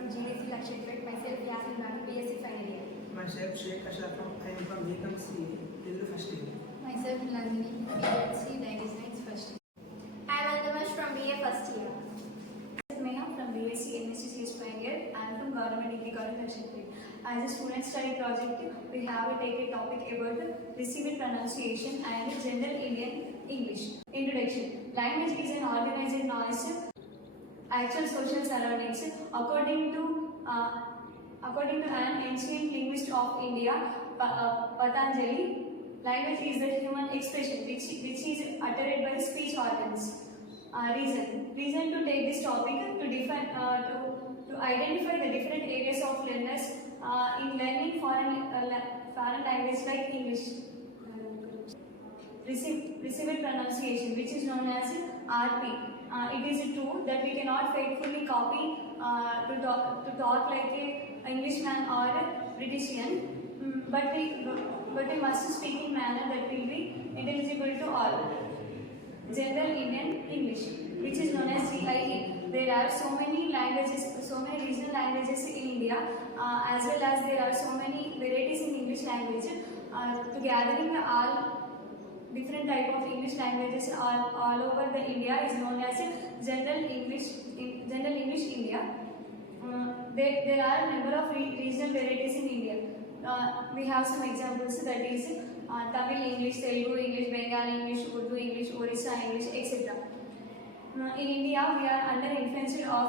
from GDC Lakshadweep. Myself Yasin Rani, BSc final year. Myself Sheikh Ashraf. I am from BCom till first year. Myself Nandini, BSc Dairy Science first year. I am Andamesh from BA first year. Meha from BSc MSc final year. I am from Government Degree College Lakshadweep. As a student study project, we have to take a topic about received pronunciation and general Indian English. Introduction. Language is an organized noise, actual social surroundings. According to an ancient linguist of India, Patanjali, language is the human expression which is uttered by speech organs. Reason to take this topic to define to identify the different areas of learners in learning foreign language like English. Received pronunciation, which is known as RP. It is a tool that we cannot faithfully copy to talk like a Englishman or a Britishian, but we must speak in manner that will be intelligible to all. General Indian English, which is known as GIE. There are so many languages, so many regional languages in India, as well as there are so many varieties in English language. To gathering all different type of English languages all over the India is known as General English India. There are a number of regional varieties in India. We have some examples, that is Tamil English, Telugu English, Bengali English, Urdu English, Orissa English, etc. In India, we are under influence of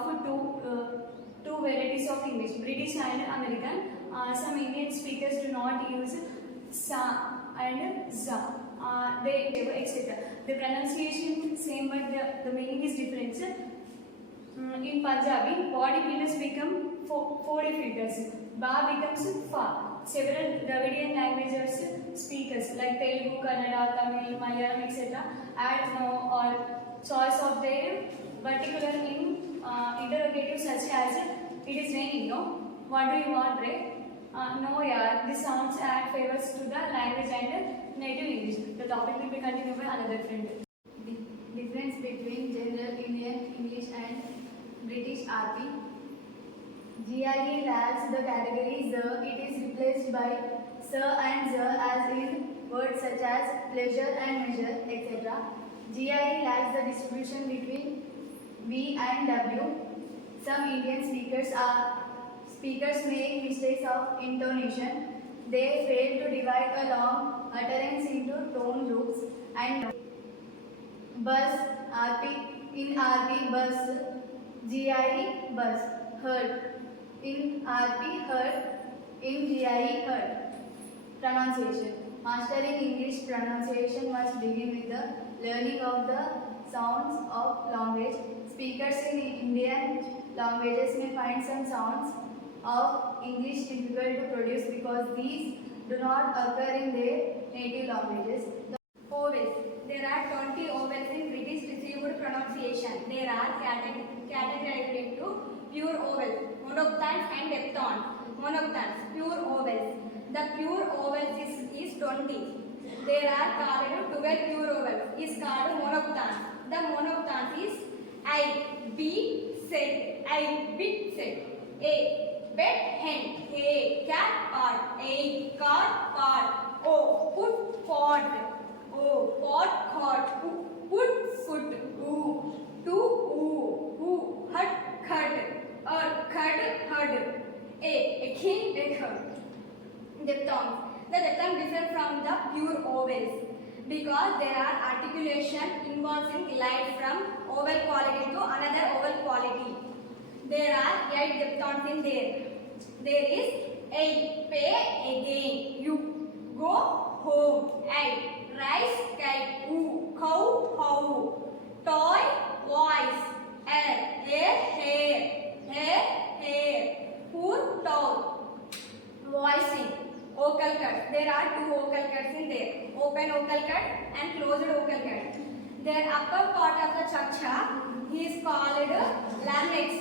two varieties of English, British and American. Some Indian speakers do not use sa and za. Etc. The pronunciation same, but the meaning is different. In Punjabi, bodybuilders become 40 figures. Ba becomes fa. Several Dravidian languages speakers like Telugu, Kannada, Tamil, Malayalam, etc. add no or choice of their particular in interrogative such as it is raining, no? What do you want, Ray? No, yeah. This sounds add favors to the language and native English. The topic will be continued by another friend. The difference between General Indian English and British RP. GIE lacks the category the. It is replaced by sir and the as in words such as pleasure and measure, etc. GIE lacks the distribution between V and W. Some Indian speakers make mistakes of intonation. They fail to divide a long utterance into tone groups and bus, RP, in RP bus, GIE bus, heard, in RP heard, in GIE heard. Pronunciation. Mastering English pronunciation must begin with the learning of the sounds of language. Speakers in Indian languages may find some sounds of English difficult to produce because these do not occur in their native languages. Vowels. There are 20 vowels in British received pronunciation. There are categorized into pure vowels, monophthongs and diphthongs. Monophthongs, pure vowels. The pure vowels is 20. There are called 12 pure vowels. Is called monophthongs. The monophthongs is I, B, said, I, bit, said, A. Bet, hen, A, cat, pot, A, cart, pot, O, put, pot, O, pot, cot, put, foot, O, to, O, hut, hut, khud, hud, A, king, diphthongs. The diphthongs differ from the pure vowels because there are articulation involved in glide from vowel quality to another vowel quality. There are 8 diphthongs in there. There is a, pay, again, you, go, home, I, rice, kite, oo, cow, how, toy, voice, air, hair, food, tall, voicing, vocal cut. There are 2 vocal cuts in there, open vocal cut and closed vocal cut. Their upper part of the chaksha is called larynx.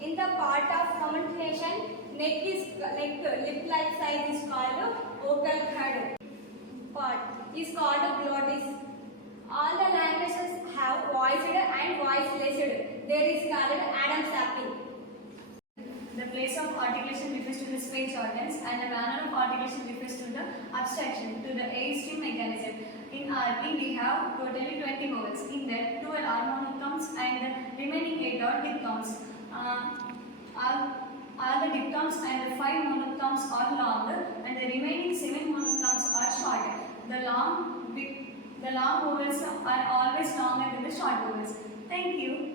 In the part of pronunciation, lip-like size is called vocal cord. Part is called glottis. All the languages have voiced and voiceless. There is called Adam's apple. The place of articulation refers to the speech organs and the manner of articulation refers to the abstraction, to the aid mechanism. In RP, we have totally 20 vowels. In that, 12 are monophthongs and the remaining 8 are diphthongs. All the diphthongs and the 5 monophthongs are long and the remaining 7 monophthongs are short. The long vowels are always longer than the short vowels. Thank you.